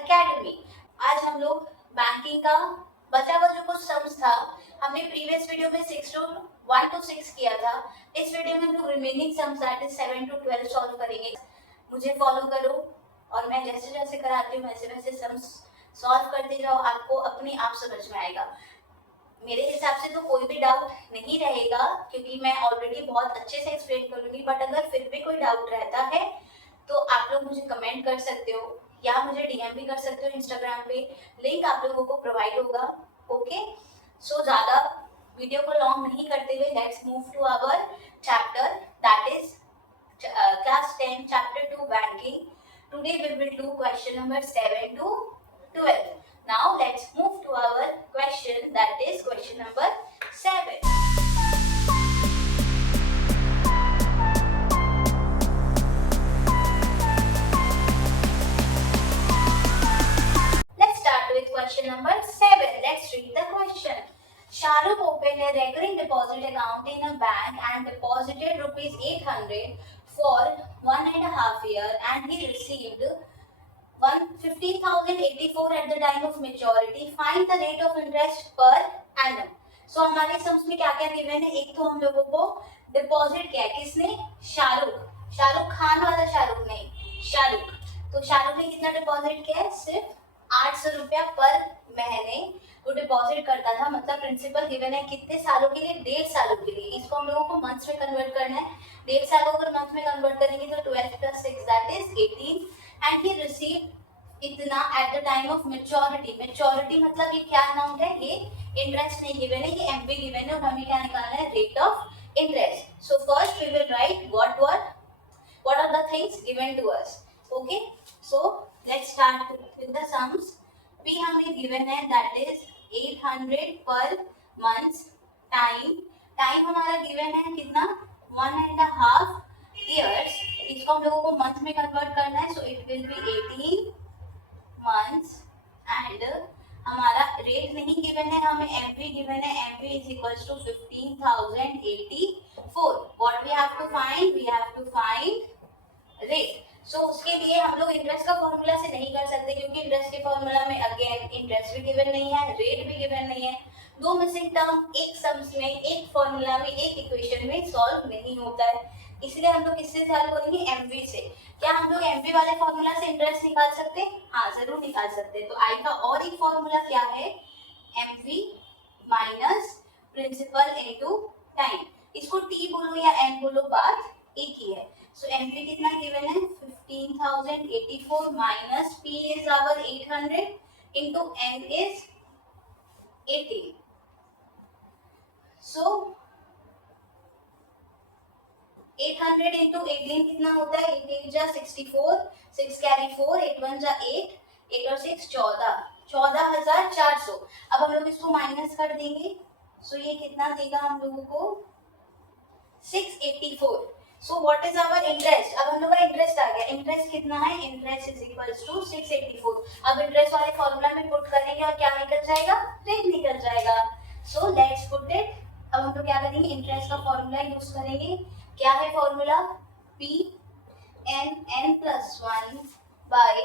Academy. आज हम लोग बैंकिंग का बचा हुआ जो कुछ सम्स था, हमने प्रीवियस वीडियो में 1 to 6 किया था। इस वीडियो में हम लोग remaining sums that is 7 to 12 solve करेंगे। मुझे फॉलो करो और मैं जैसे जैसे कराती हूँ वैसे वैसे सम्स सॉल्व करते जाओ, आपको अपने आप समझ में आएगा। मेरे हिसाब से तो कोई भी डाउट नहीं रहेगा क्योंकि मैं ऑलरेडी बहुत अच्छे से एक्सप्लेन करूंगी, बट अगर फिर भी कोई डाउट रहता है तो आप लोग मुझे कमेंट कर सकते हो या मुझे डीएम भी कर सकते हो इंस्टाग्राम पे। लिंक आप लोगों को प्रोवाइड होगा। ओके, सो ज़्यादा वीडियो को लॉन्ग नहीं करते हुए let's move to our chapter that is class 10 chapter 2 banking. Today we will do question number 7 to 12. Now let's move to our question, that is question number 7. Let's start with question number 7. Let's read the question. Shahrukh opened a recurring deposit account in a bank and deposited rupees 800 for 1.5 years, and he received 15,084 at the time of maturity. Find the rate of interest per annum. So हमारे sums में क्या क्या given है? एक तो हम लोगों को डिपॉजिट किया है, किसने? शाहरुख खान वाला शाहरुख नहीं, शाहरुख। तो शाहरुख ने कितना डिपॉजिट किया है? सिर्फ 800 रुपया पर महीने वो डिपॉजिट करता था। मतलब प्रिंसिपल गिवन है कितने सालों के लिए? 1.5 सालों के लिए। इसको हम लोगों को मंथ्स में कन्वर्ट करना है। 1.5 साल को अगर मंथ में कन्वर्ट करेंगे तो 12 + 6 that is 18, and he receive इतना at the time of maturity. Maturity मतलब ये क्या अमाउंट है? ये इंटरेस्ट नहीं गिवन है, ये एमवी गिवन है और हमें क्या निकालना है? Rate of interest. So first we will write what are the things given to us. Okay, so let's start with the sums. P हमें given है that is 800 per month, time हमारा given है कितना? 1.5 years। इसको हम लोगों को month में कन्वर्ट करना है, so it will be 18 months, and हमारा रेट नहीं गिवन है, हमें एमवी गिवन है। MV is equals to 15,084। What we have to find? We have to find rate. So उसके लिए हम लोग इंटरेस्ट का फॉर्मूला से नहीं कर सकते क्योंकि इंटरेस्ट के फॉर्मूला में अगेन इंटरेस्ट भी गिवन नहीं है, रेट भी गिवन नहीं है। दो मिसिंग टर्म एक सम्स में, एक फॉर्मूला में, एक इक्वेशन में सॉल्व नहीं होता है, इसलिए हम लोग किससे सॉल्व करेंगे? एमवी से। क्या हम लोग एमवी वाले फॉर्मूला से इंटरेस्ट निकाल सकते? हाँ, जरूर निकाल सकते। तो आई का और एक फॉर्मूला क्या है? MV minus principal into time. इसको टी बोलो या एन बोलो, बात एक ही है। सो एमवी कितना गिवन है? 15,084 minus P is our 800 into N is 18। सो 800 into 18 कितना होता है? 8 जा 64, 6 कैरी 4, 8 1 जा 8, 8 और 6 14, 14,400। अब हम लोग इसको माइनस कर देंगे, सो ये कितना देगा हम लोगों को? 684। So what is our interest? अब हम लोग का इंटरेस्ट आ गया। इंटरेस्ट कितना है? Interest is equals to 684। अब इंटरेस्ट वाले फॉर्मूला में पुट करेंगे और क्या निकल जाएगा? रेट निकल जाएगा। So let's put it. अब हम लोग क्या करेंगे? इंटरेस्ट का फॉर्मूला यूज करेंगे। क्या है formula? P n plus 1 by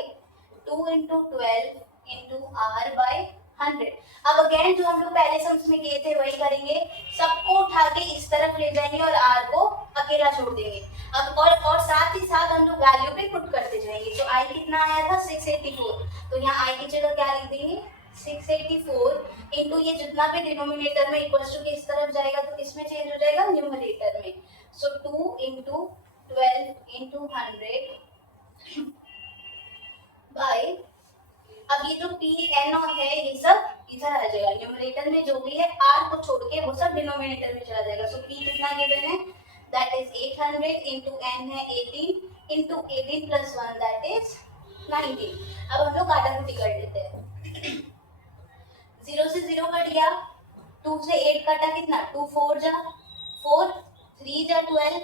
2 into 12 into r by 100। अब अगेन जो हम लोग पहले सम्स में किए थे वही करेंगे। सबको उठा के इस तरफ ले जाएंगे और r को अकेला छोड़ देंगे। अब और साथ ही साथ हम लोग वैल्यू भी पुट करते जाएंगे। तो i कितना आया था? 684। तो यहाँ i की जगह क्या लिख देंगे? 684 इंटू ये जितना भी डिनोमिनेटर में इक्वल्स टू के इस तरफ जाएगा तो किसमें चेंज हो जाएगा? न्यूमरेटर में। So 2 into 12 into 100 by, अब ये जो P N और है ये सब इधर आ जाएगा। न्यूमरेटर में जो भी है R को छोड़ के वो सब डिनोमिनेटर में चला जाएगा। So P कितना गिवन है? That is 800 into N है 18 into 18 plus 1 that is 19। अब हम लोग काटाकुटी कर लेते हैं। 0 से 0 कट गया, 2 से 8 कटा कितना? 2 4 जा 4, 3 जा 12,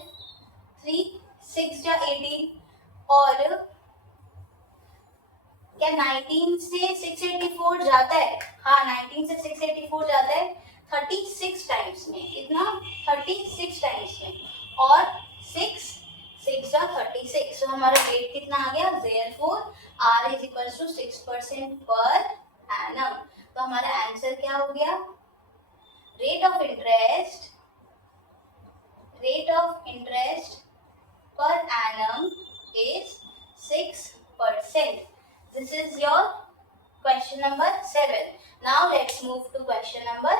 3 6 जा 18, और क्या 19 से 684 जाता है? हाँ, 19 से 684 जाता है 36 टाइम्स में। कितना? 36 टाइम्स में। और 6 6 जा 36। तो हमारा रेट कितना आ गया? Therefore R is equal to 6% per annum. तो हमारा आंसर क्या हो गया? Rate of interest per annum is 6%. This is your question number 7. Now let's move to question number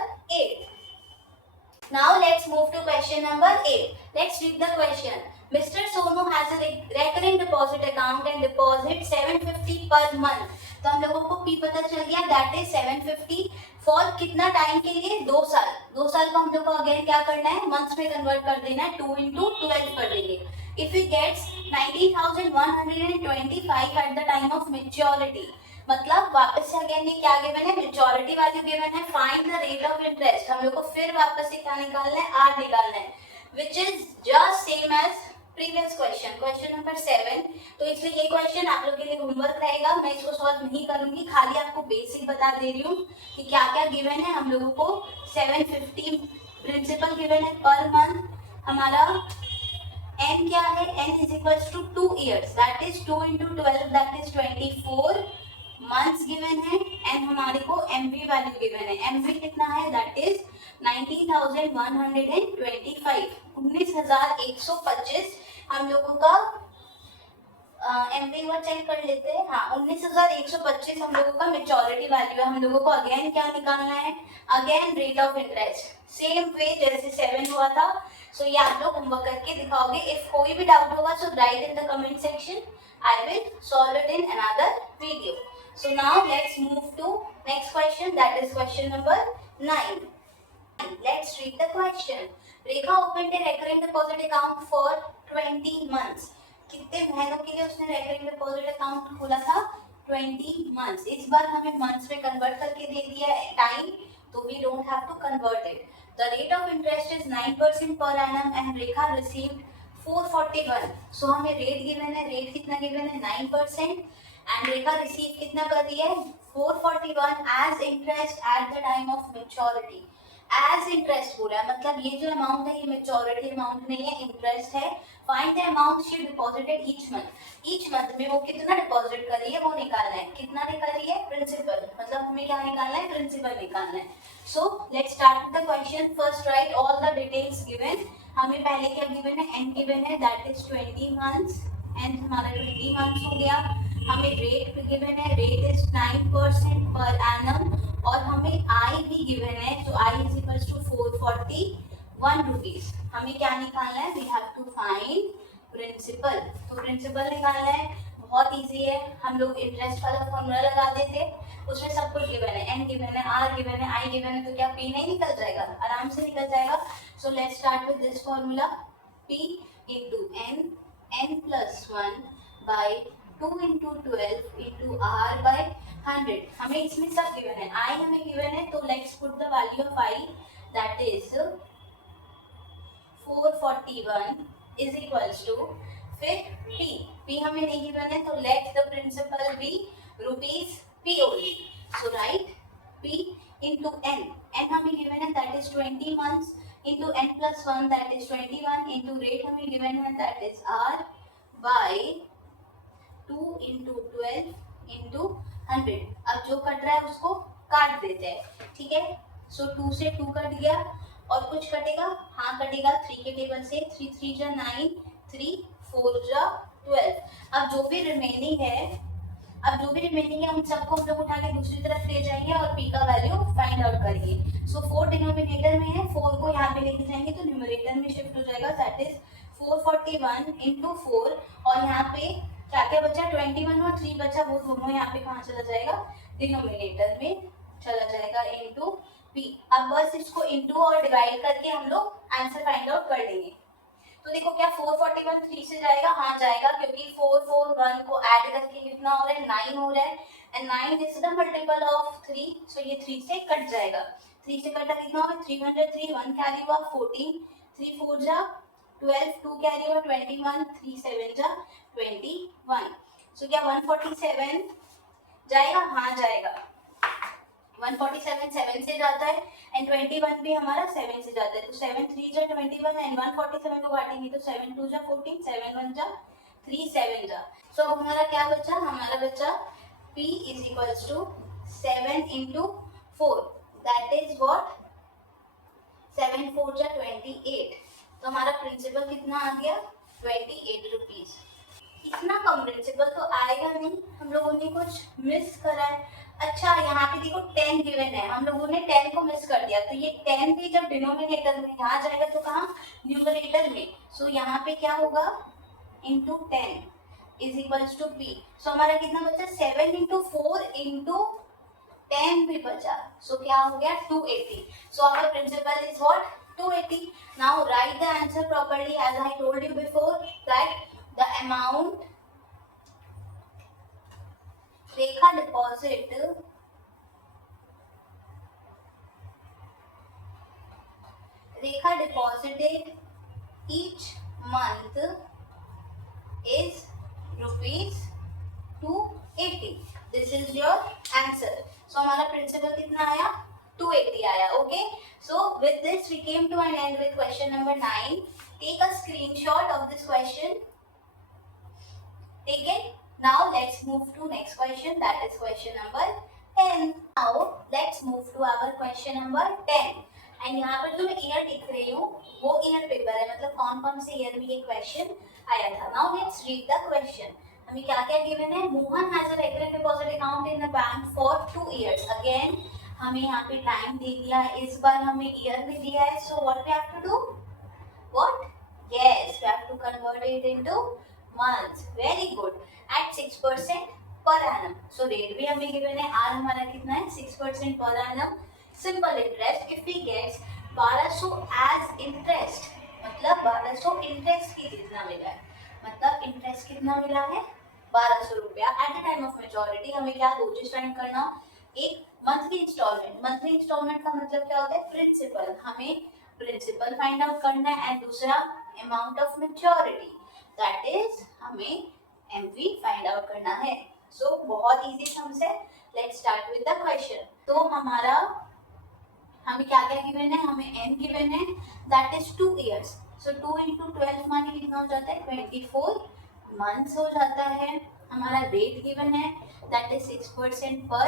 8. Let's read the question. Mr. Sonu has a recurring deposit account and deposits 750 per month. तो हम लोगों को P पता चल गया, that is 750 for कितना time के लिए? 2 साल। 2 साल को हम लोग को अगेन क्या करना है? मंथ्स में कन्वर्ट कर देना है, 2 into 12 कर देंगे। If he gets 19,125 at the time of maturity, मतलब वापस से अगेन ये क्या गिवन है? मेच्योरिटी वैल्यू गिवन है। Find the rate of interest, हम लोग को फिर वापस से क्या निकालना है? आर निकालना है, which is just same as previous question number 7। तो इसलिए ये क्वेश्चन आप लोग के लिए होमवर्क रहेगा, मैं इसको सॉल्व नहीं करूंगी, खाली आपको बेसिक बता दे रही हूँ कि क्या क्या गिवन है। हम लोगों को 750 प्रिंसिपल गिवन है पर मंथ। हमारा n क्या है? n is equals to 2 years, that is 2 into 12, that is 24 months given है। एंड हमारे को mv वैल्यू गिवन है, mv कितना है? दैट इज 19,125, 19,125 हम लोगों का एमवी वर्ड चेक कर लेते हैं। हाँ, 19,125 हम लोगों का मेच्योरिटी वैल्यू है। हम लोगों को अगेन क्या निकालना है? Again rate of interest, same way जैसे 7 हुआ था। सो ये आप लोग होमवर्क करके दिखाओगे। इफ कोई भी डाउट होगा so right in the comment section, I will solve it in another video. So now let's move to next question, that is question number 9. Let's read the question. Rekha opened a recurring deposit account for 20 months. कितने महीनों के लिए उसने recurring deposit account खोला था? 20 months. इस बार हमें months में convert करके दे दिया है time, तो we don't have to convert it. The rate of interest is 9% per annum and Rekha received 441. So हमें rate given है, rate कितना given है? 9%. And Rekha receive कितना कर दिया है? 441 as interest at the time of maturity. As interest बोला है, मतलब ये जो अमाउंट है ये मेच्योरिटी अमाउंट नहीं है, इंटरेस्ट है। Find the amount she deposited each month में वो कितना डिपॉजिट कर रही है वो निकालना है। कितना निकाल रही है? प्रिंसिपल, मतलब हमें क्या निकालना है? प्रिंसिपल निकालना है। सो let's start with the question. First right all the details given. हमें पहले क्या गिवन है? एन गिवन है, दैट इज 20 मंथ्स, एंड हमारा 20 मंथ्स हो गया। हमें रेट गिवन है, रेट इज 9% पर एनम, और हमें आई भी गिवन है, तो I is equals to 441 rupees. हमें क्या निकालना है? We have to find principal. तो प्रिंसिपल निकालना है, बहुत इजी है। हम लोग इंटरेस्ट वाला फॉर्मूला लगा देते, उसमें सब कुछ गिवन है, एन गिवन है, आर गिवन है, आई गिवन है, तो क्या पी नहीं निकल जाएगा? आराम से निकल जाएगा। So let's start with this formula, P into N, N plus 1 by 2 into 12 into r by 100. हमें इसमें सब गिवन है, i हमें गिवन है, तो let's put the value of i, that is 441 is equals to, फिर p हमें नहीं गिवन है, तो let the principal be rupees p only. So right p into n हमें गिवन है, that is 20 months, into n plus 1 that is 21, into rate हमें given है, that is r by 2 into 12 into 100। अब जो cut रहा है उसको काट देते हैं, ठीक है। सो 2 से 2 कट गया, और कुछ कटेगा? हाँ कटेगा, 3 के टेबल से 3 3 जा 9, 3 4 जा 12। अब जो भी रिमेनिंग है उन सबको हम लोग उठा के दूसरी तरफ ले जाएंगे और पी का वैल्यू फाइंड आउट करेंगे। सो 4 डिनोमिनेटर में है, 4 को यहाँ पे लेके जाएंगे तो न्यूमरेटर में शिफ्ट हो जाएगा, दैट इज 441 into 4, और यहाँ पे क्या क्या बचा? 21 और 3 बचा, वो दोनों यहाँ पे कहाँ चला जाएगा? डिनोमिनेटर में चला जाएगा, इनटू पी। अब बस इसको इनटू और डिवाइड करके हम लोग आंसर फाइंड आउट कर लेंगे। तो देखो क्या 441 3 से जाएगा? हाँ जाएगा, क्योंकि 441 को ऐड करके कितना हो रहा है? 9 हो रहा है, and 9 is the multiple of 3, सो ये 3 से कट जाएगा। 3 से कटा कितना होगा? 303, 1 कैरी हुआ 14, 3 4 जा 12, 2 कैरी हुआ 21, 3 7 जा 21। सो क्या 147 जाएगा? हाँ जाएगा, 147 7 से जाता है, एंड 21 भी हमारा 7 से जाता है, तो 7 3 जा 21, एंड 147 को काटेंगे तो 7 2 जा 14, 7 1 जा 3 7 जा। सो अब हमारा क्या बचा, हमारा बचा p is equals to 7 into 4, that is what 7 4 जा 28। तो हमारा प्रिंसिपल कितना आ गया 28 रुपीज। इतना कम प्रिंसिपल तो आएगा नहीं, हम लोगों ने कुछ मिस करा है। अच्छा यहाँ पे देखो 10 गिवन है, हम लोगों ने 10 को मिस कर दिया, तो ये 10 भी जब डिनोमिनेटर में यहाँ जाएगा तो कहाँ न्यूमरेटर में। सो यहाँ पे क्या होगा into 10 is equals to P. So हमारा कितना बचा 7 इंटू 4 इंटू 10 भी बचा, सो क्या हो गया 280। So our principal is what 280। Now write the answer properly as I told you before that the amount Rekha deposited each month is rupees 280. This is your answer. So हमारा principal कितना आया 280 आया. Okay. So with this we came to an end with question number 9. Take a screenshot of this question. Take it. Now let's move to next question, that is question number 10. Now let's move to our question number 10. And यहाँ पर जो मैं year दिख रही हूँ वो year paper है, मतलब कौन कौन से ईयर में ये क्वेश्चन आया था. Now let's read the question. हमें क्या क्या गिवन है. Mohan has a regular deposit account in the bank for 2 years. Again हमें यहाँ पे टाइम दे दिया है, इस बार हमें ईयर भी दिया है. So what we have to do, what, yes we have to convert it into months. Very good. At 6% per annum. So rate भी हमें given है, R हमारा कितना है 6% per annum. Simple interest. If we get 1200 as interest, मतलब 1200 interest की कितना मिला है, मतलब interest कितना मिला है 1200 रुपया. At the time of maturity हमें क्या दो चीज फाइंड करना, एक मंथली इंस्टॉलमेंट. मंथली इंस्टॉलमेंट का मतलब क्या होता है, प्रिंसिपल. हमें प्रिंसिपल फाइंड आउट करना है एंड दूसरा amount of maturity, that is हमें MV फाइंड आउट करना है. सो बहुत इजी सम्स है. Let's start with the question. तो हमारा हमें क्या क्या गिवन है, हमें n गिवन है that is 2 years. So 2 into 12 माने कितना हो जाता है 24 मंथ्स हो जाता है. हमारा रेट गिवन है that is 6% per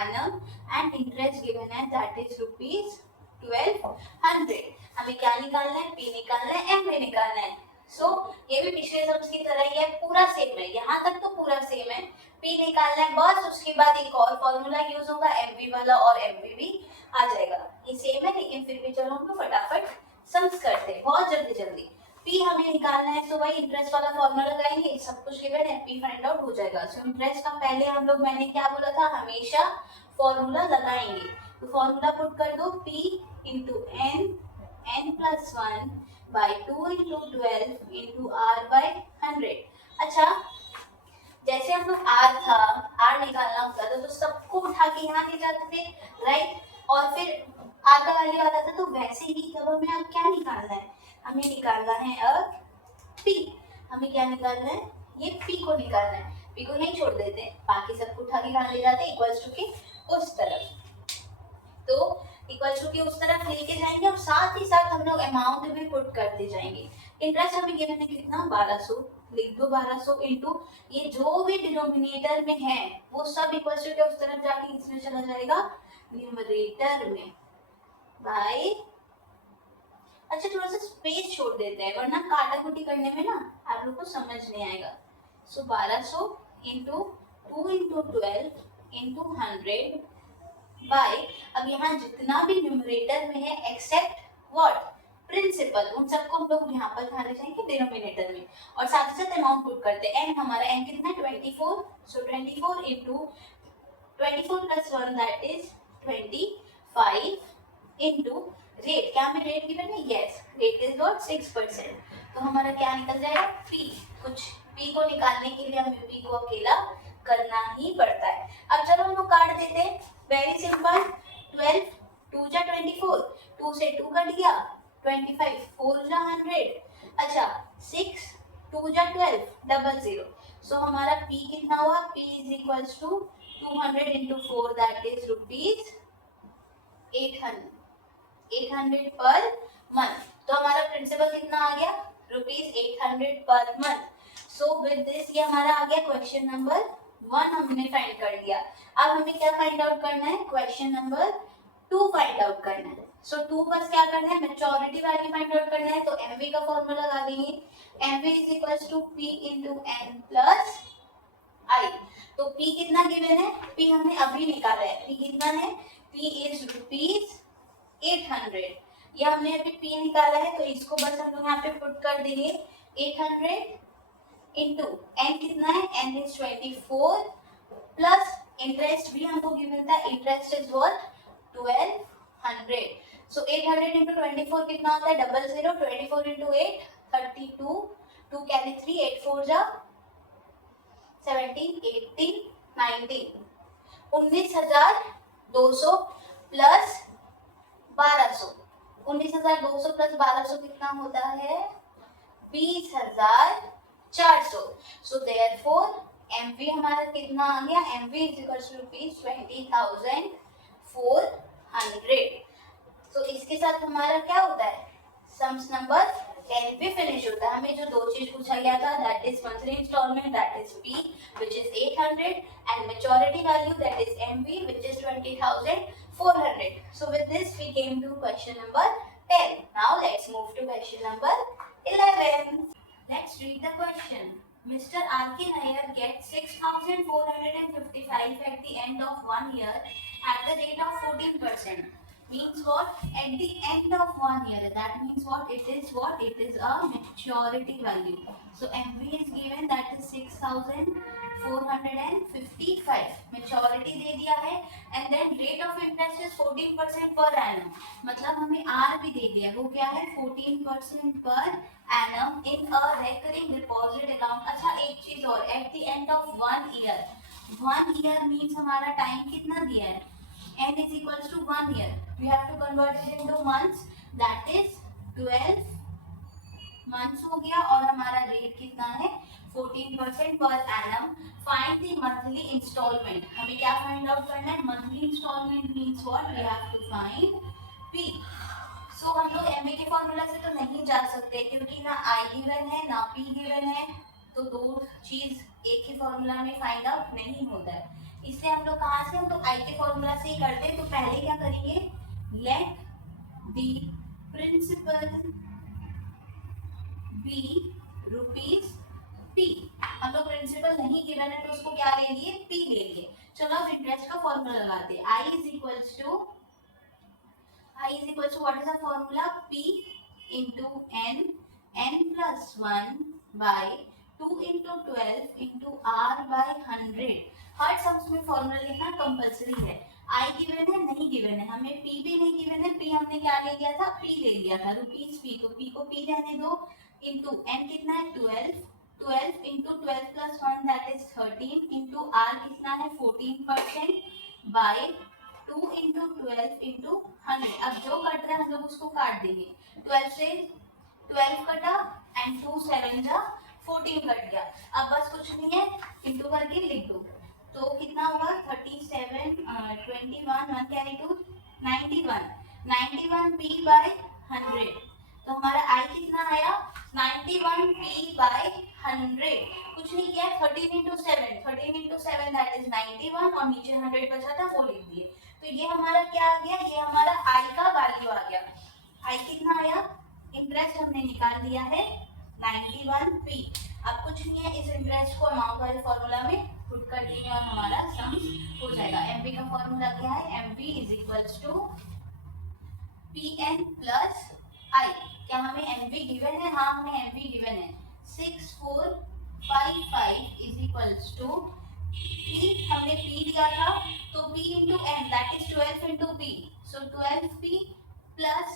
annum and interest given है दैट इज रुपीज 1200. हमें क्या निकालना है, P निकालना है, MV निकालना है. सो ये भी पिछले सम्स की तरह ही है, पूरा सेम है, यहाँ तक तो पूरा सेम है. P निकालना है बस, उसके बाद एक और फॉर्मूला यूज होगा MV वाला और MV भी आ जाएगा. ये सेम है लेकिन फिर भी चलो हम लोग फटाफट सम्स करते हैं बहुत जल्दी जल्दी. P हमें निकालना है, सो भाई इंटरेस्ट वाला फॉर्मूला लगाएंगे, सब कुछ गिवन है, P फाइंड आउट हो जाएगा. सो इंटरेस्ट का पहले हम लोग, मैंने क्या बोला था, हमेशा फॉर्मूला लगाएंगे. तो फॉर्मूला पुट कर दो, P into n plus 1 by 2 into 12 into r by 100. अच्छा, जैसे हम लोग r था, r निकालना होता था तो सबको उठा के यहाँ ले जाते थे, राइट, और फिर r का वैल्यू आता था. तो वैसे ही तब हमें अब क्या निकालना है, हमें निकालना है अब p. हमें क्या निकालना है, ये p को निकालना है. p को नहीं छोड़ देते, बाकी सबको उठा के कहाँ ले जाते, इक्वल्स टू के उस तरफ. तो इक्वल टू के उस तरफ लेके जाएंगे और साथ ही साथ हम लोग अमाउंट भी पुट करते जाएंगे. इंटरेस्ट हमें गिवन है कितना 1200, लिख दो 1200 इनटू ये जो भी डिनोमिनेटर में है वो सब इक्वल टू के उस तरफ जाके इसमें चला जाएगा न्यूमरेटर में बाय. अच्छा थोड़ा सा स्पेस छोड़ देते हैं वरना काटाकुटी करने में ना आप लोग को समझ नहीं आएगा. सो 1200 इंटू 2 इंटू 12 इंटू 100 बाय, अब यहाँ जितना भी न्यूमरेटर में है एक्सेप्ट व्हाट प्रिंसिपल, उन सबको हम लोग यहाँ पर कहाँ ले जाएंगे डिनोमिनेटर में, और साथ ही साथ अमाउंट पुट करते हैं. एंड हमारा n कितना है 24. सो 24 into 24 plus 1 that is 25 into rate. क्या हमें रेट गिवन है, यस रेट इज व्हाट 6%. तो हमारा क्या निकल जाएगा P. कुछ P को निकालने के लिए हमें P को अकेला करना ही पड़ता है. अब चलो हम लोग काट देते हैं, वेरी सिंपल. 12 2 जा 24, 2 से 2 कट गया 25, 4 जा 100. अच्छा 6 2 जा 12 00. सो हमारा P कितना हुआ, P is equals to 200 into 4 that is rupees 800 per month. तो हमारा प्रिंसिपल कितना आ गया rupees 800 per month. So with this ये हमारा आ गया क्वेश्चन नंबर 1 हमने फाइंड कर दिया। अब हमें क्या फाइंड आउट करना है, क्वेश्चन नंबर 2 फाइंड आउट करना है। सो 2 बस क्या करना है, मेच्योरिटी वैल्यू फाइंड आउट करना है। तो एमवी का फॉर्मूला लगा देंगे, MV is equals to P into N plus I. तो P कितना गिवन है, P हमने अभी निकाला है, P कितना है, P इज ₹800। ये हमने अभी P निकाला है, तो इसको बस हम लोग यहाँ पे पुट कर देंगे 800 इंटू n कितना है, n इज 24 प्लस इंटरेस्ट भी हमको गिवन था, interest is what 1200। So 800 into 24 कितना होता है, 00, 24 इंटू 8 32, 2 कैरी 3, 8 4 जा 17, 18, 19, 19,200 प्लस 1200, 19,200 प्लस 1200 कितना होता है, 20,400। सो देयरफॉर एमवी हमारा कितना आ गया, एमवी इज इक्वल टू ₹20,400। तो इसके साथ हमारा क्या होता है, सम्स नंबर 10 भी फिनिश होता है। हमें जो दो चीज पूछा गया था, that is monthly instalment, that is P which is 800 and maturity value that is MV which is 20,400. So with this we came to question number 10. Now let's move to question number 11. Let's read the question. Mr. R.K. Nair gets 6,455 at the end of 1 year at the rate of 14%. Means what, at the end of 1 year, that means what, it is a maturity value. So MV is given, that is 6,455 maturity दे दिया है, and then rate of interest is 14% per annum, मतलब हमें R भी दे दिया, वो क्या है 14% per annum in a recurring deposit account। अच्छा एक चीज और, at the end of 1 year, 1 year means हमारा टाइम कितना दिया है, n is equals to 1 year, we have to convert it into months, that is 12 months हो गया, और हमारा रेट कितना है 14% per annum. Find the monthly instalment, हमें क्या फाइंड आउट करना है, monthly instalment means what, we have to find P। सो हम लोग MA के फॉर्मूला से तो नहीं जा सकते, क्योंकि ना I गिवन है ना P गिवन है, तो दो चीज एक ही फॉर्मूला में फाइंड आउट नहीं होता है। इसलिए हम लोग कहाँ से, हम तो I के फॉर्मूला से ही करते हैं। तो पहले क्या करेंगे, let the principal be rupees P। हम लोग प्रिंसिपल नहीं गिवन है, तो उसको क्या ले लिए, P ले लिए। चलो अब इंटरेस्ट का फॉर्मूला लगाते हैं, I is equals to what is the formula, P into n, n plus 1 by 2 into 12 into R by 100। Her sums में फॉर्मूला लिखना कंपलसरी है। I गिवन है, नहीं गिवन है, हमें P भी नहीं गिवन है, P हमने क्या ले लिया था, P ले लिया था, रुपीज P, तो P को P रहने दो, इंटू n कितना है 12, 12 into 12 plus 1 that is 13, into R कितना है 14% बाय 2 इंटू 12 इंटू 100। अब जो कट रहा है हम लोग उसको काट देंगे, 12 से 12 कटा एंड 2 7 जा 14 कट गया। अब बस कुछ नहीं है, इंटू करके लिख दो, तो कितना होगा 37 21 1 कैरी 2 91, 91 P बाय 100। तो हमारा I कितना आया 91 P बाय 100। कुछ नहीं किया, 13 इंटू 7 दैट इज 91, और नीचे 100 बचा था वो लिख दिए। तो ये हमारा क्या आ गया, ये हमारा I का वैल्यू आ गया। I कितना आया, इंटरेस्ट हमने निकाल लिया है 91 P। अब कुछ नहीं है, इस इंटरेस्ट को अमाउंट वाले फॉर्मूला में पुट कर देंगे और हमारा सम हो जाएगा। MV का फॉर्मूला क्या है, MV is equals to PN plus I। क्या हमें MV गिवन है, हाँ हमें MV गिवन है, 6455 इज इक्वल्स टू P, हमने P दिया था, तो P into N that is 12 into P, so 12P plus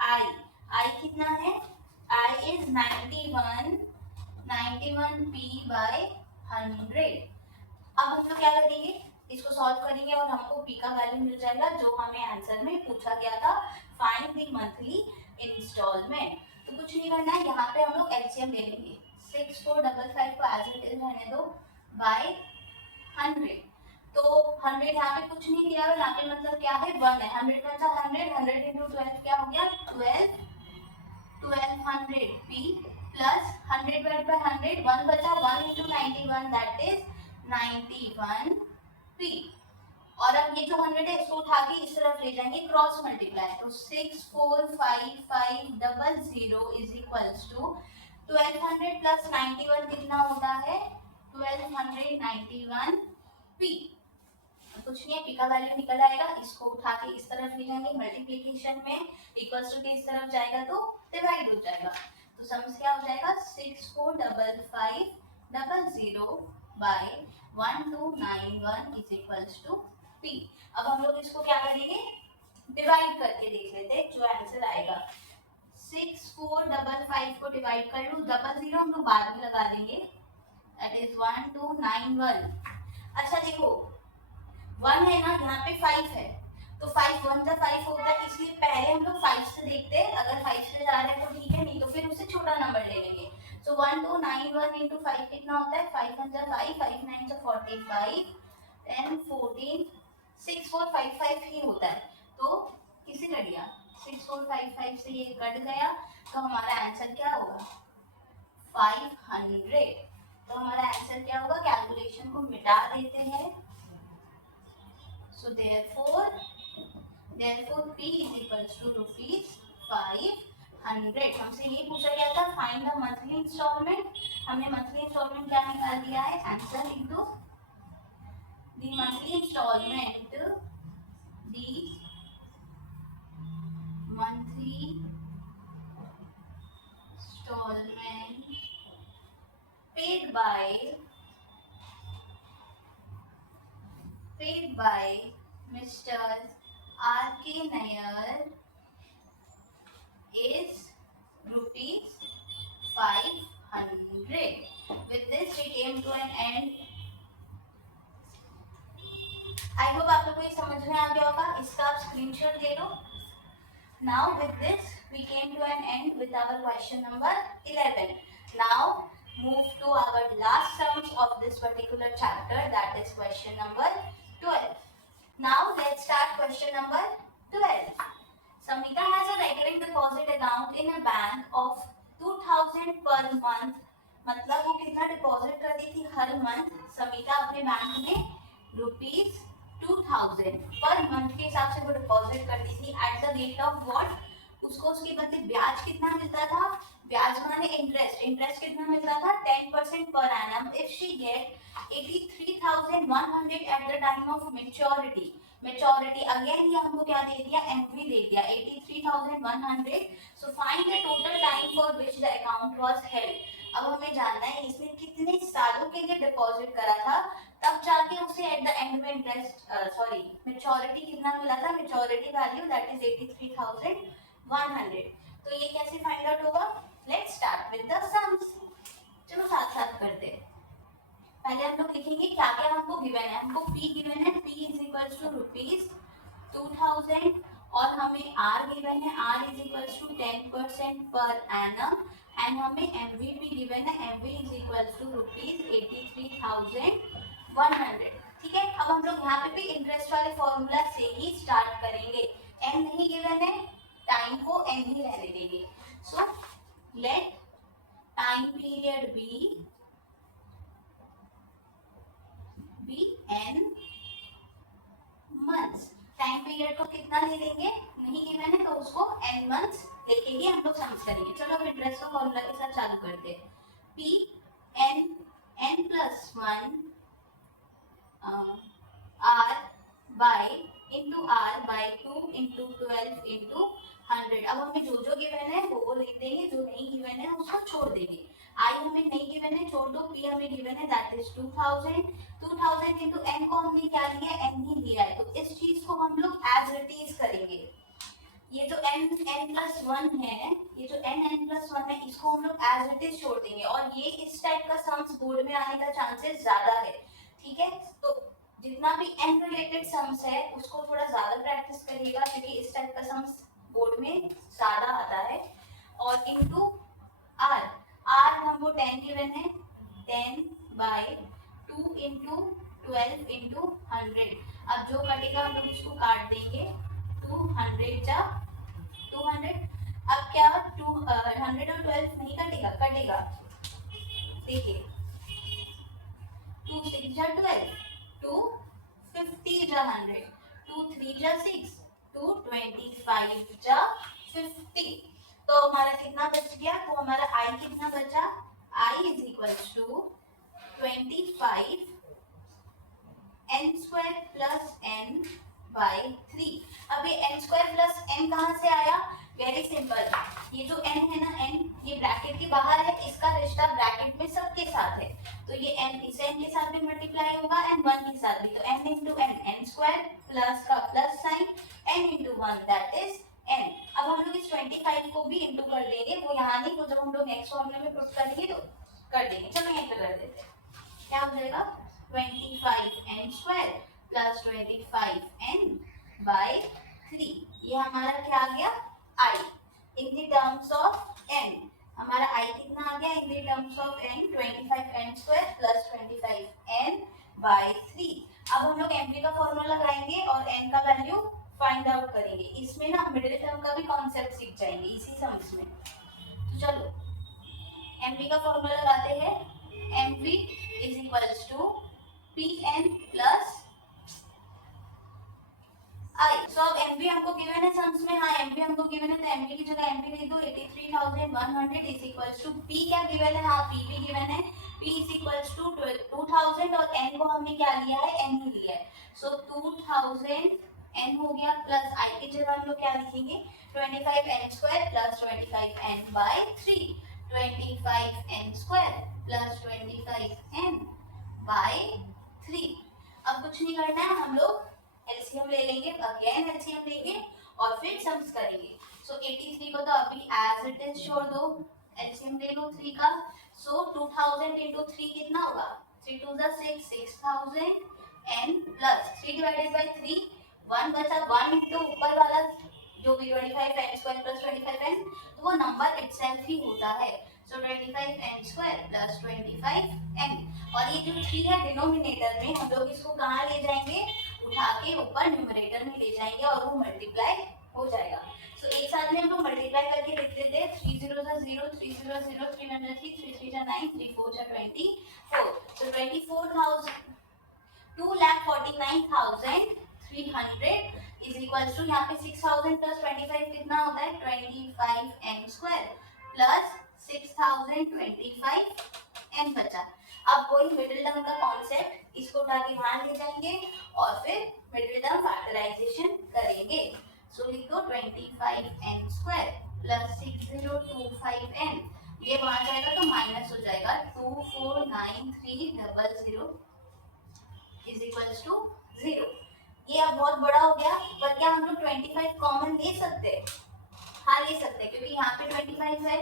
I। I कितना है, I इज 91 P बाय 100। अब हम लोग क्या करेंगे, इसको सॉल्व करेंगे और हमको P का वैल्यू मिल जाएगा जो हमें आंसर में पूछा गया था, फाइंड द मंथली इंस्टॉलमेंट। तो कुछ नहीं करना है, यहाँ पे हम लोग एलसीएम ले लेंगे, 6455 को एज इट इज रहने दो बाय 100। तो 100 यहाँ पे कुछ नहीं दिया, यहाँ पे मतलब क्या है 1 है, 100 का 100 इंटू 12 क्या हो गया 1200 P प्लस 100 डिवाइड बाय 100, 1 बचा, 1 into 91 दैट इज 91p। और अब ये जो 100 है इसको उठा के इस तरफ ले जाएंगे क्रॉस मल्टीप्लाई, तो 64550 इज इक्वल्स टू 1200 प्लस 91 कितना होता है 1291p। कुछ नहीं है, पी का वैल्यू निकल आएगा, इसको उठा के इस तरफ ले जाएंगे मल्टीप्लिकेशन में, इक्वल्स टू के इस तरफ जाएगा तो डिवाइड हो जाएगा, तो सम्स क्या हो जाएगा 64550 by 1291 is equals to P. अब हम लोग इसको क्या करेंगे डिवाइड करके देख लेते हैं जो आंसर आएगा। 6455 को डिवाइड कर लूं, 00 हम लोग बाद में लगा देंगे, दैट इज 1291। अच्छा देखो 1 है ना, यहाँ पे 5 है, तो 5 1 जा 5 होता है, इसलिए पहले हम लोग 5 से देखते हैं, अगर 5 से जा रहे हैं तो ठीक है, नहीं तो फिर उससे छोटा नंबर ले लेंगे। सो 1291 into 5 कितना होता है 5 1 जा 5, 5 9 जा 45, 10 14, 6455 ही होता है, तो किसे कट गया 6455 से ये कट गया, तो हमारा आंसर क्या होगा 500। तो हमारा आंसर क्या होगा, कैलकुलेशन को मिटा देते हैं, so therefore p is equals to rupees 500। हमसे ये पूछा गया था फाइंड द मंथली इंस्टॉलमेंट, हमने मंथली इंस्टॉलमेंट क्या निकाल दिया है, answer into the monthly instalment, the monthly instalment paid by Mr. R.K. Nair is rupees 500। With this we came to an end। I hope आप लोगों को ये समझ में आ गया होगा, इसका आप स्क्रीनशॉट ले लो। Now with this we came to an end with our question number 11। Now move to our last sums of this particular chapter, that is question number 12। Now let's start question number 12। Samita has a recurring deposit account in a bank of 2000 per month। मतलब वो कितना deposit करती थी हर month Samita अपने bank में ₹2000 per month के हिसाब से वो डिपॉजिट करती थी at the rate of what, उसको उसके बदले ब्याज कितना मिलता था, ब्याज माने इंटरेस्ट, इंटरेस्ट कितना मिलता था 10% per annum if she get 83,100 eight the time of maturity. Maturity again ये हमको क्या दे दिया एमवी दे दिया 83,100। So find the total time for which the account was held. अब हमें जानना है इसने कितने सालों के लिए डिपॉजिट करा था, तब जाके उसे एट द एंड में इंटरेस्ट मैच्योरिटी कितना मिला था, मैच्योरिटी वैल्यू दैट इज 83,100। तो ये कैसे फाइंड आउट होगा, let's start with the sums. चलो साथ साथ करते हैं। पहले हम लोग लिखेंगे क्या क्या हमको गिवन है, हमको p गिवन है, p इज इक्वल्स टू ₹2000 और हमें r गिवन है, r is equals to 10% per annum and हमें mv भी गिवन है, mv इज इक्वल्स टू ₹83,100। ठीक है, अब हम लोग यहाँ पे भी इंटरेस्ट वाले फॉर्मूला से ही स्टार्ट करेंगे। n नहीं गिवन है, टाइम को n ही रहने देंगे। So let time period be n months. Time period को कितना ले लेंगे, नहीं गिवन है तो उसको n मंथ्स लेके ही हम लोग सम्स करेंगे। चलो अब इंटरेस्ट का फॉर्मूला के साथ चालू करते हैं। p n n+1 r by into r by 2 into 12 into 100। अब हमें जो जो गिवन है वो लिख देंगे, जो नहीं गिवन है उसको छोड़ देंगे। आई हमें नहीं गिवन है छोड़ दो, पी हमें गिवन है दैट इज 2000 into n को हमने क्या लिया n ही लिया है, तो इस चीज को हम लोग एज इट इज करेंगे। ये जो n+1 है, ये जो n+1 है इसको हम लोग एज इट इज छोड़ देंगे और ये इस टाइप का सम्स बोर्ड में आने का चांसेस ज्यादा है। ठीक है, तो जितना भी n रिलेटेड सम्स है उसको थोड़ा ज्यादा प्रैक्टिस करिएगा क्योंकि इस टाइप का सम्स बोर्ड में ज्यादा आता है। और इनटू r हमको 10 गिवन है, 10/2 into 12 into 100। अब जो कटेगा हम लोग उसको काट देंगे, 200 जा 200। अब क्या 112 नहीं कटेगा, कटेगा, देखिए 2 6 जा 12, 2 50 जा 100, 2 3 जा 6, 2 25 जा 50। तो हमारा कितना बच गया, तो हमारा आई कितना बचा, I is equal to 25 n square plus n by 3। अब ये n स्क्वायर प्लस n कहाँ से आया, वेरी सिंपल, ये जो n है ना, n ये ब्रैकेट के बाहर है, इसका रिश्ता ब्रैकेट में सबके साथ है, तो ये n इस n के साथ भी मल्टीप्लाई होगा एंड 1 के साथ भी, तो n into n, n square plus का plus sign, n into 1 that is n। अब हम लोग इस 25 को भी इंटू कर देंगे, वो यहाँ नहीं, वो जब हम लोग नेक्स्ट फॉर्मूला में पुट करेंगे तो कर देंगे। चलो यहीं पे कर देते हैं, क्या हो जाएगा 25n square plus 25n by 3, ये हमारा क्या आ गया, i in the terms of n। हमारा i कितना आ गया in the terms of n, 25n square plus 25n by 3। अब हम लोग mp का फॉर्मूला लगाएंगे और n का वैल्यू फाइंड आउट करेंगे। इसमें ना मिडिल टर्म का भी कॉन्सेप्ट सीख जाएंगे इसी सम्स में। तो चलो mp का फॉर्मूला लगाते हैं, mp is equals to pn plus I. So अब एमपी हमको गिवन है सम्स में, हाँ एमपी हमको गिवन है, तो एमपी की जगह एमपी लिख दो 83,100 इज इक्वल्स टू पी, क्या गिवन है, हाँ पी भी गिवन है, पी इज इक्वल्स टू 2000 और एन को हमने क्या लिया है, एन ही लिया है, सो 2000 एन हो गया प्लस आई की जगह हम लोग क्या लिखेंगे 25n square plus 25n by 3, 25n square plus 25n by 3। अब कुछ नहीं करना है, हम लोग एलसीएम ले लेंगे, अगेन एलसीएम लेंगे और फिर सम्स करेंगे। सो 83 को तो अभी एज इट इज छोड़ दो, एलसीएम ले लो 3 का, सो 2000 into 3 कितना होगा, 3 2 6, 6000 n प्लस 3 डिवाइडेड बाय 3, 1 बचा, 1 into ऊपर वाला जो भी 25n स्क्वायर प्लस 25n, तो वो नंबर इटसेल्फ ही होता है, सो 25n स्क्वायर प्लस 25n। और ये जो 3 है डिनोमिनेटर में, हम लोग इसको कहाँ ले जाएंगे, उठा के ऊपर न्यूमरेटर में ले जाएंगे और वो मल्टीप्लाई हो जाएगा। सो एक साथ में हम लोग मल्टीप्लाई करके लिख देते हैं, 3 0 0, 3 0 0, 3 1 3, 3 3 9, 3 4 24, सो 24,000 2,49,300 इज इक्वल्स टू, यहाँ पे 6000 प्लस 25 कितना होता है 25n स्क्वायर प्लस 6025n बचा। अब कोई मिडिल टर्म का कॉन्सेप्ट, इसको उठा के बाहर ले जाएंगे और फिर मिडिल टर्म फैक्टराइजेशन करेंगे। सो लिख दो 25n स्क्वायर प्लस 6025n, ये वहां जाएगा तो माइनस हो जाएगा 249300 इज इक्वल्स टू 0। ये अब बहुत बड़ा हो गया, पर क्या हम लोग 25 कॉमन ले सकते हैं, हाँ ले सकते हैं, क्योंकि यहाँ पे 25 है,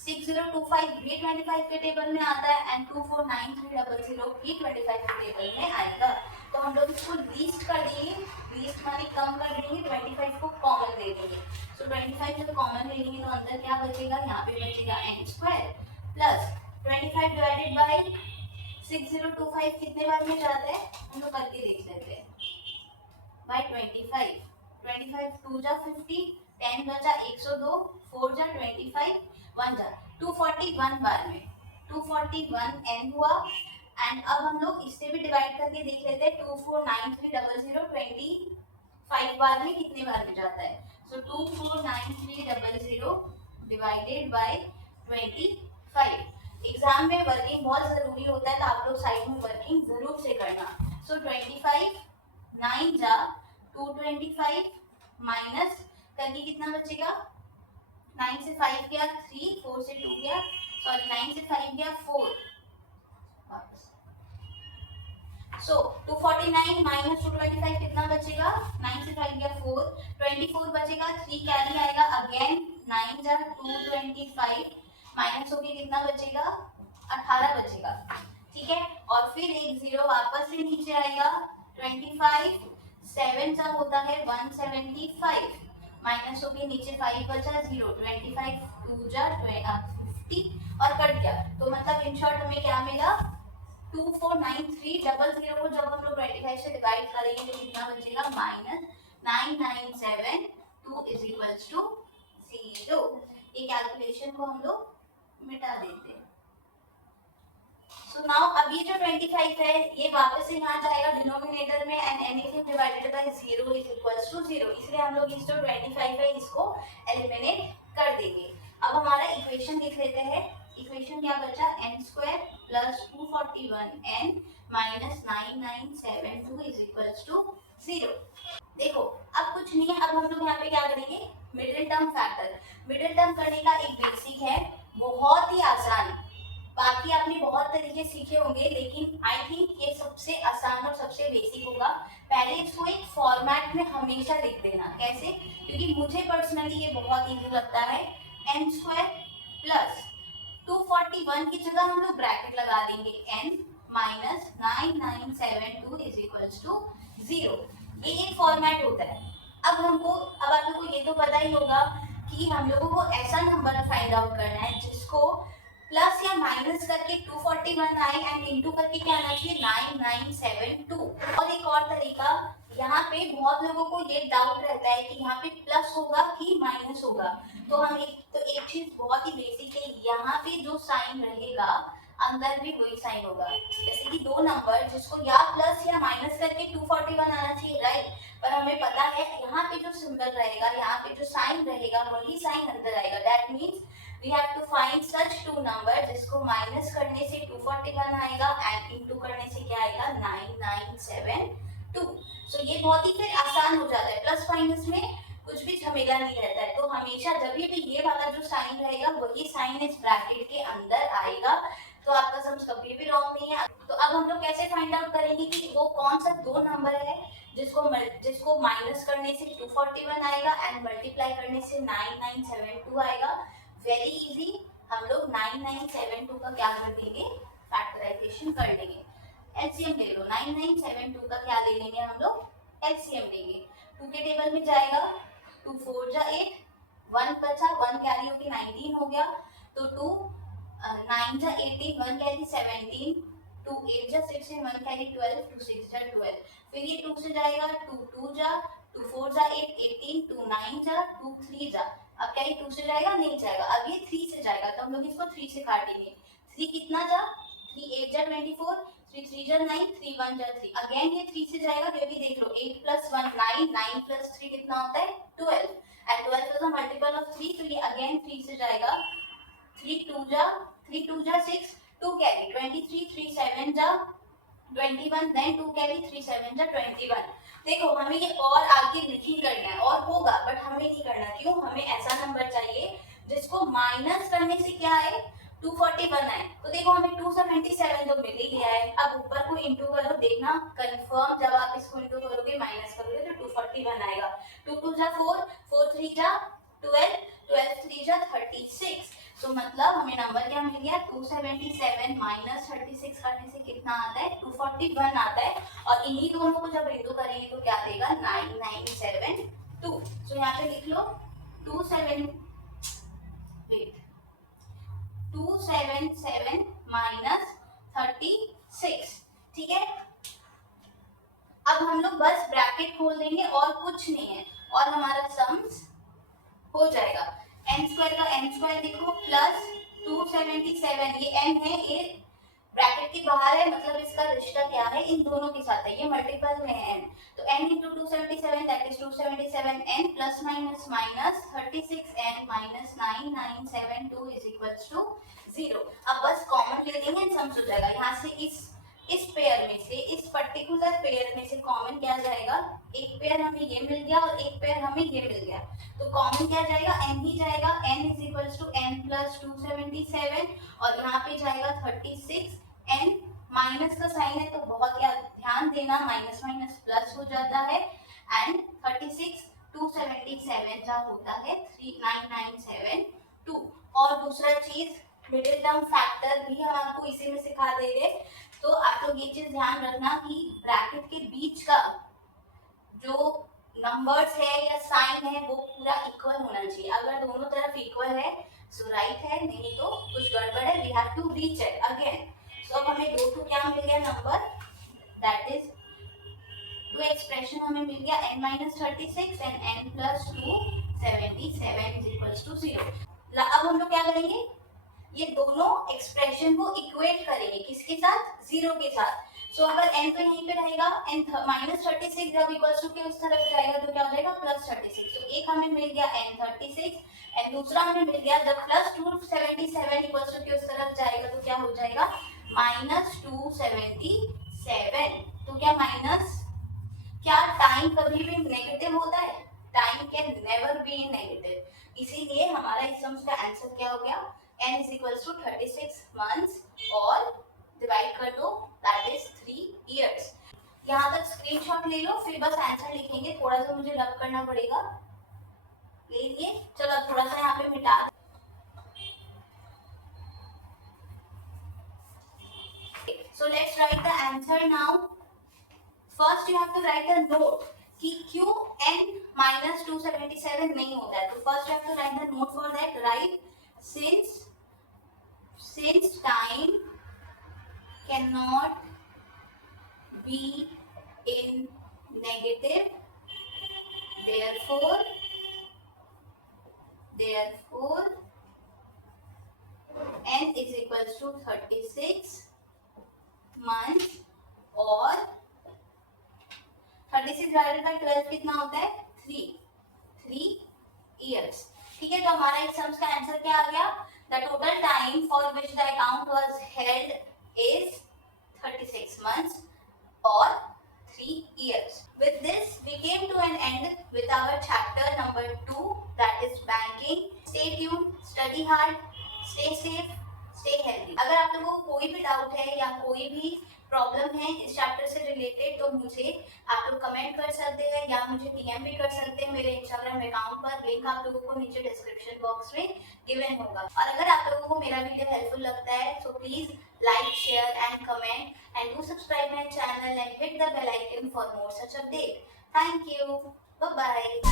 6025 भी 25 के टेबल में आता है एंड 249300 भी 25 के टेबल में आएगा। तो हम लोग इसको लीस्ट कर देंगे, लीस्ट माने कम कर देंगे, 25 को कॉमन ले लेंगे। सो 25 जब कॉमन ले लेंगे तो अंदर क्या बचेगा, यहाँ पे बचेगा n square plus 25 divided by 6025 कितने बार में जाता है, हम लोग करके देख लेते हैं, बाय 25, 25 2 जा 50, 10 बचा 102, 4 जा 25, 1 जा 241 बार में 241 n हुआ। एंड अब हम लोग इससे भी डिवाइड करके देख लेते हैं, 249300 25 बार में कितने बार में जाता है, सो 249300 डिवाइडेड बाय 25। एग्जाम में वर्किंग बहुत जरूरी होता है, तो आप लोग साइड में वर्किंग जरूर से करना। सो 25 9 जा 225 माइनस करके कितना बचेगा, 9 से 5 गया 3, 4 से 2 गया, सॉरी 9 से 5 गया 4 वापस। सो 249 माइनस 225 कितना बचेगा, 9 से 5 गया 4, 24 बचेगा, 3 कैरी आएगा, अगेन 9 जा 225 माइनस होके कितना बचेगा 18 बचेगा, ठीक है। और फिर एक जीरो वापस से नीचे आएगा, 25 7 जब होता है 175 माइनस होके नीचे 5 बचा 0, 25 2 जा 50 और कट गया, तो मतलब इन शॉर्ट हमें क्या मिला 249300 को जब हम लोग 25 से डिवाइड करेंगे तो कितना बचेगा, -9972 इज इक्वल्स टू 0। ये कैलकुलेशन को हम लोग मिटा देते हैं। सो नाउ अब ये जो 25 है ये वापस से यहाँ जाएगा डिनोमिनेटर में and anything divided by 0 is equals to 0, इसलिए हम लोग इस जो 25 है इसको एलिमिनेट कर देंगे। अब हमारा इक्वेशन लिख लेते हैं। इक्वेशन क्या बचा, n square plus 241n minus 9972 is equals to 0। देखो अब कुछ नहीं है, अब हम लोग यहाँ पे क्या करेंगे, middle term factor. Middle term करने का एक बेसिक है, बहुत ही आसान। बाकी आपने बहुत तरीके सीखे होंगे, लेकिन आई थिंक ये सबसे आसान और सबसे बेसिक होगा। पहले इसको एक फॉर्मेट में हमेशा लिख देना। कैसे, क्योंकि मुझे पर्सनली ये बहुत इजी लगता है। n स्क्वायर प्लस 241 की जगह हम लोग ब्रैकेट लगा देंगे n minus 9972 is equals to 0। ये एक फॉर्मेट होता है। अब आप लोगों को ये तो पता ही होगा कि हम लोगों को ऐसा नंबर फाइंड आउट करना है जिसको प्लस या माइनस करके 241 आए एंड इनटू करके क्या आना चाहिए, 9972। और एक और तरीका, यहाँ पे बहुत लोगों को ये डाउट रहता है कि यहाँ पे प्लस होगा कि माइनस होगा। तो एक चीज बहुत ही बेसिक है, यहाँ पे जो साइन रहेगा अंदर भी वही साइन होगा। जैसे कि दो नंबर जिसको या प्लस या माइनस करके 241 आना चाहिए, राइट, पर हमें पता है यहाँ पे जो सिंबल रहेगा, यहाँ पे जो साइन रहेगा वही साइन अंदर आएगा। That means we have to find such two number जिसको माइनस करने से 241 आएगा एंड इनटू करने से क्या आएगा, 9972। सो ये बहुत ही फिर आसान हो जाता है, प्लस माइनस में कुछ भी झमेला नहीं रहता है। तो हमेशा जब भी ये वाला जो साइन रहेगा वही साइन इस ब्रैकेट के अंदर आएगा, तो आपका सम्स कभी भी रॉन्ग नहीं है। तो अब हम लोग कैसे फाइंड आउट करेंगे कि वो कौन सा दो नंबर है जिसको माइनस करने से 241 आएगा एंड मल्टीप्लाई करने से 9972 आएगा। वेरी इजी, हम लोग 9972 का क्या कर देंगे, फैक्टराइजेशन कर देंगे। एलसीएम ले लो, 9972 का क्या ले लेंगे हम लोग, एलसीएम लेंगे। 2 के टेबल में जाएगा, 2 4 जा 8, 1 बचा, 1 कैरी होके 19 हो गया, तो 2 9 जा 18, 1 कैरी 17, 2 8 जा 16, 1 कैरी 12, 2 6 जा 12। फिर ये 2 से जाएगा, 2 2 जा, 2 4 जा 8 18, 2 9 जा, 2 3 जा। अब क्या ये 2 से जाएगा, नहीं जाएगा। अब ये 3 से जाएगा, तो हम लोग इसको 3 से काटेंगे। 3 कितना जा, 3 8 जा 24, 3 3 जा 9, 3 1 जा 3। अगेन ये 3 से जाएगा, तो ये भी देख लो, 8 प्लस 1 9, 9 प्लस 3 कितना होता है, 12। And 12 is a multiple of 3, तो ये अगेन 3 से जाएगा। 3 2 जा 6, 2 कैरी 23, 3 7 जा 21, देन 2 कैरी 3 7 जा 21। देखो हमें ये और आगे नहीं करना है, और होगा बट हमें नहीं करना। क्यों, हमें ऐसा नंबर चाहिए जिसको माइनस करने से क्या है, 241 आए। तो देखो हमें 277 तो मिल ही गया है। अब ऊपर को इंटू करो, देखना कंफर्म, जब आप इसको इंटू करोगे माइनस करोगे तो 241 आएगा। 2 2 जा 4, 4 3 जा 12, 12 3 जा 36। तो मतलब हमें नंबर क्या मिल गया, 277 माइनस 36 करने से कितना आता है, 241 आता है। और इन्हीं दोनों को जब इंटू करेंगे तो क्या देगा, 9972। तो यहाँ पे लिख लो 277 माइनस 36, ठीक है। अब हम लोग बस ब्रैकेट खोल देंगे और कुछ नहीं है, और हमारा सम्स हो जाएगा। n स्क्वायर का n स्क्वायर देखो प्लस 277, ये n है, ये ब्रैकेट के बाहर है, मतलब इसका रिश्ता क्या है, इन दोनों के साथ है, ये मल्टीपल में है n। तो n into 277 that is 277n plus minus minus 36n minus 9972 is equals to 0। अब बस कॉमन ले लेंगे एंड सम्स हो जाएगा। यहाँ से इस पेयर में से, इस पर्टिकुलर पेयर में से कॉमन क्या जाएगा, एक पेयर हमें ये मिल गया और एक पेयर हमें ये मिल गया, तो कॉमन क्या जाएगा, n ही जाएगा। n is equals to n plus 277 और यहाँ पे जाएगा 36। n माइनस का साइन है तो बहुत ध्यान देना, माइनस माइनस प्लस हो जाता है। एंड 36 277 का होता है 39972। और दूसरा चीज, मिडिल टर्म फैक्टर भी हम आपको इसी में सिखा देंगे। तो आप लोग ये चीज ध्यान रखना कि ब्रैकेट के बीच का जो नंबर्स है या साइन है वो पूरा इक्वल होना चाहिए। अगर दोनों तरफ इक्वल है सो राइट है, नहीं तो कुछ गड़बड़ है। We have to recheck again. So अब हमें दो टू क्या मिल गया नंबर, दैट इज टू एक्सप्रेशन हमें मिल गया n - 36 and n + 2 77 is equals to 0। अब हम लोग क्या करेंगे, ये दोनों एक्सप्रेशन को इक्वेट करेंगे किसके साथ, 0 के साथ। सो अगर n तो यहीं पे रहेगा, n -36 जब इक्वल्स टू के उस तरफ जाएगा तो क्या हो जाएगा, +36। तो एक हमें मिल गया n36 एंड दूसरा हमें मिल गया जब +277 इक्वल्स टू के उस तरफ जाएगा तो क्या हो जाएगा, -277। तो क्या माइनस, क्या टाइम कभी भी नेगेटिव होता है, time can never be negative, इसीलिए हमारा इस सम्स का आंसर क्या हो गया, n is equals to 36 months और डिवाइड कर दो, दैट इज 3 years। यहाँ तक स्क्रीनशॉट ले लो, फिर बस आंसर लिखेंगे, थोड़ा सा मुझे रब करना पड़ेगा, ले लिए। चलो थोड़ा सा यहाँ पे मिटा दो। So let's write the answer now. First you have to write a note कि क्यों n -277 नहीं होता है। तो first you have to write the note for that, right? Since time cannot be in negative, therefore n is equals to 36 months और 36 divided by 12 कितना होता है, 3 years। ठीक है, तो हमारा इस सम्स का आंसर क्या आ गया, the total time for which the account was held is 36 months or 3 years। With this we came to an end with our chapter number 2, that is banking। Stay tuned, study hard, stay safe, stay healthy। अगर आप लोगों को कोई भी doubt है या कोई भी प्रॉब्लम है इस चैप्टर से रिलेटेड तो मुझे आप लोग कमेंट कर सकते हैं या मुझे डीएम भी कर सकते हैं मेरे इंस्टाग्राम अकाउंट पर, लिंक आप लोगों को नीचे डिस्क्रिप्शन बॉक्स में गिवन होगा। और अगर आप लोगों को मेरा वीडियो हेल्पफुल लगता है so please like, share and comment and do subscribe my channel and hit the bell icon for more such update। Thank you, bye bye।